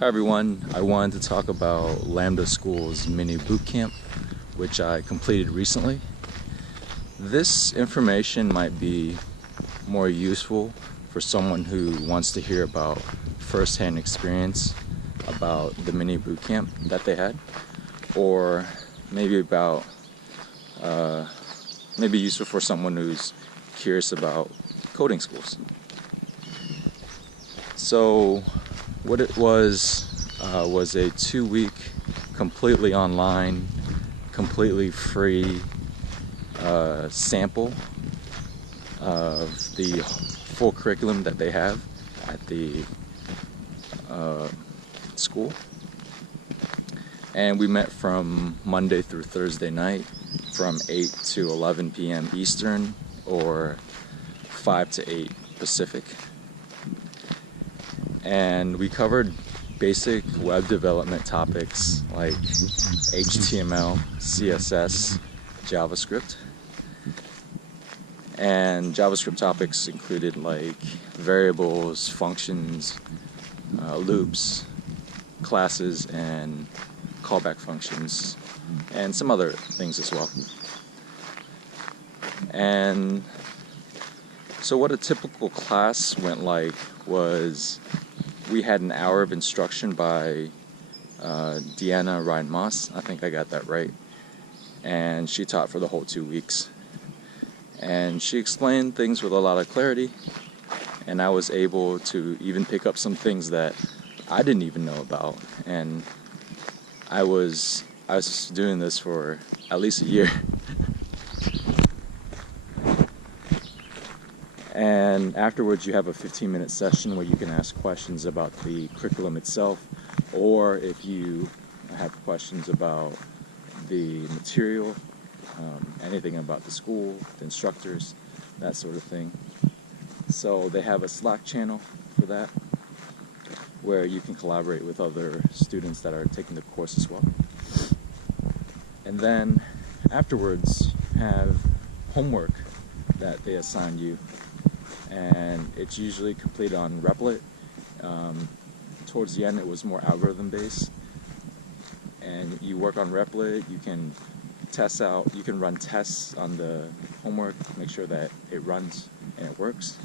Hi everyone, I wanted to talk about Lambda School's mini bootcamp, which I completed recently. This information might be more useful for someone who wants to hear about first-hand experience about the mini bootcamp that they had, or maybe useful for someone who's curious about coding schools. So what it was a 2-week completely online, completely free sample of the full curriculum that they have at the school. And we met from Monday through Thursday night from 8 to 11 p.m. Eastern or 5 to 8 Pacific. And we covered basic web development topics like HTML, CSS, JavaScript. And JavaScript topics included like variables, functions, loops, classes, and callback functions, and some other things as well. And so what a typical class went like was we had an hour of instruction by Deanna Ryan-Moss. I think I got that right. And she taught for the whole 2 weeks. And she explained things with a lot of clarity. And I was able to even pick up some things that I didn't even know about. And I was doing this for at least a year. And afterwards you have a 15-minute session where you can ask questions about the curriculum itself, or if you have questions about the material, anything about the school, the instructors, that sort of thing. So they have a Slack channel for that, where you can collaborate with other students that are taking the course as well. And then afterwards have homework that they assign you, and it's usually completed on Replit. Towards the end it was more algorithm based, and you work on Replit. You can run tests on the homework, make sure that it runs and it works,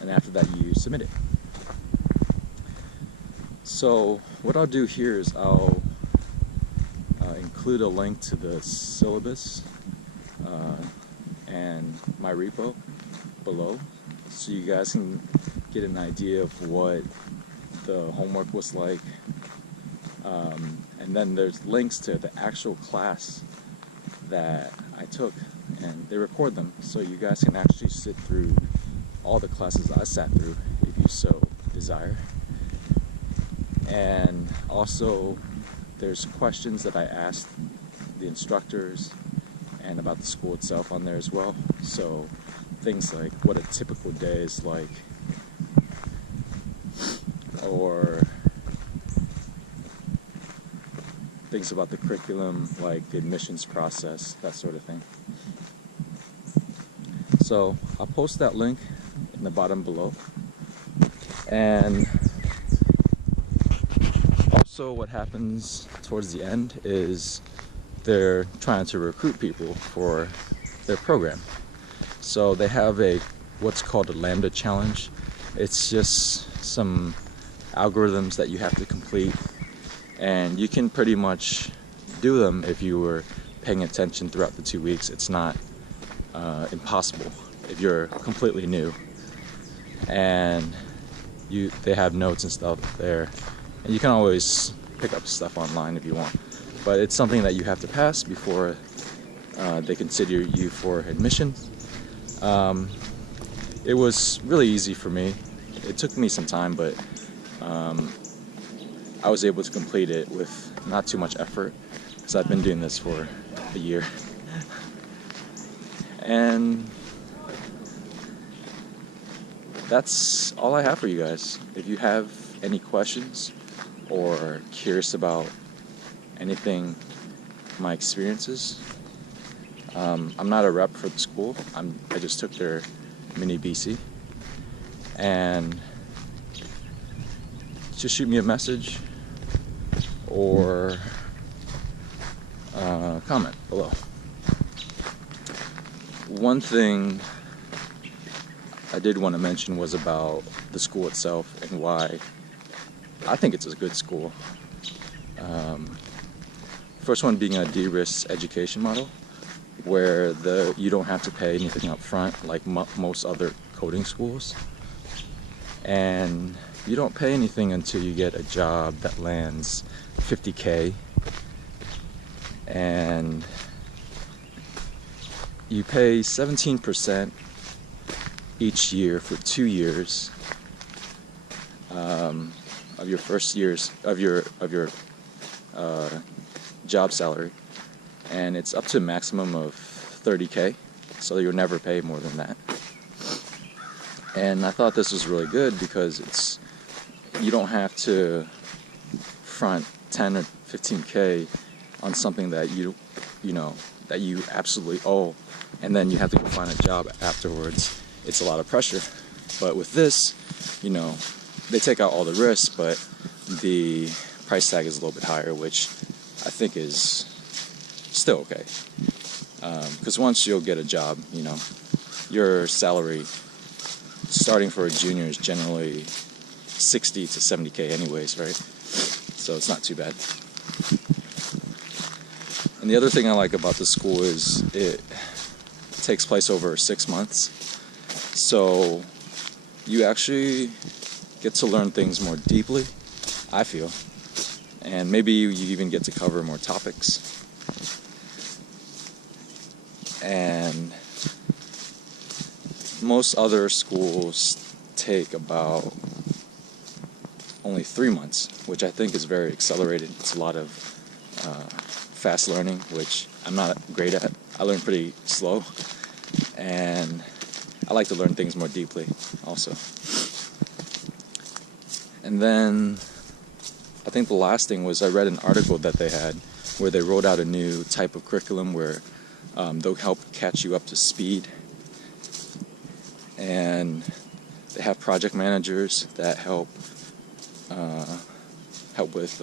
and after that you submit it. So what I'll do here is I'll include a link to the syllabus and my repo below, so you guys can get an idea of what the homework was like. And then there's links to the actual class that I took, and they record them, so you guys can actually sit through all the classes I sat through if you so desire. And also there's questions that I asked the instructors and about the school itself on there as well. So things like what a typical day is like, or things about the curriculum, like the admissions process, that sort of thing. So I'll post that link in the bottom below. And also what happens towards the end is they're trying to recruit people for their program. So they have what's called a Lambda challenge. It's just some algorithms that you have to complete, and you can pretty much do them if you were paying attention throughout the 2 weeks. It's not impossible if you're completely new. And they have notes and stuff there, and you can always pick up stuff online if you want. But it's something that you have to pass before they consider you for admission. It was really easy for me. It took me some time, but I was able to complete it with not too much effort, because I've been doing this for a year. And that's all I have for you guys. If you have any questions or curious about anything, my experiences, I'm not a rep for the school. I just took their mini BC, and just shoot me a message or comment below. One thing I did want to mention was about the school itself and why I think it's a good school. First one being a de-risk education model, where you don't have to pay anything up front like most other coding schools, and you don't pay anything until you get a job that lands $50K, and you pay 17% each year for 2 years of your first years of your job salary, and it's up to a maximum of $30K, so you'll never pay more than that. And I thought this was really good because you don't have to front 10 or 15K on something that you absolutely owe, and then you have to go find a job afterwards. It's a lot of pressure. But with this, they take out all the risks, but the price tag is a little bit higher, which I think is still okay. Because once you'll get a job, your salary starting for a junior is generally 60 to 70K anyways, right? So it's not too bad. And the other thing I like about the school is it takes place over 6 months. So you actually get to learn things more deeply, I feel. And maybe you even get to cover more topics. And most other schools take about only 3 months, which I think is very accelerated. It's a lot of fast learning, which I'm not great at. I learn pretty slow, and I like to learn things more deeply also. And then I think the last thing was I read an article that they had where they rolled out a new type of curriculum where they'll help catch you up to speed. And they have project managers that help with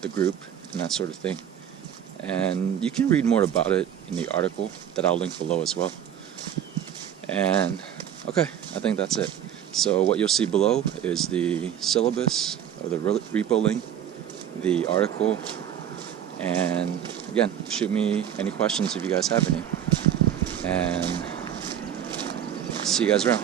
the group and that sort of thing. And you can read more about it in the article that I'll link below as well. And okay, I think that's it. So what you'll see below is the syllabus, or the repo link, the article, and again, shoot me any questions if you guys have any. And see you guys around.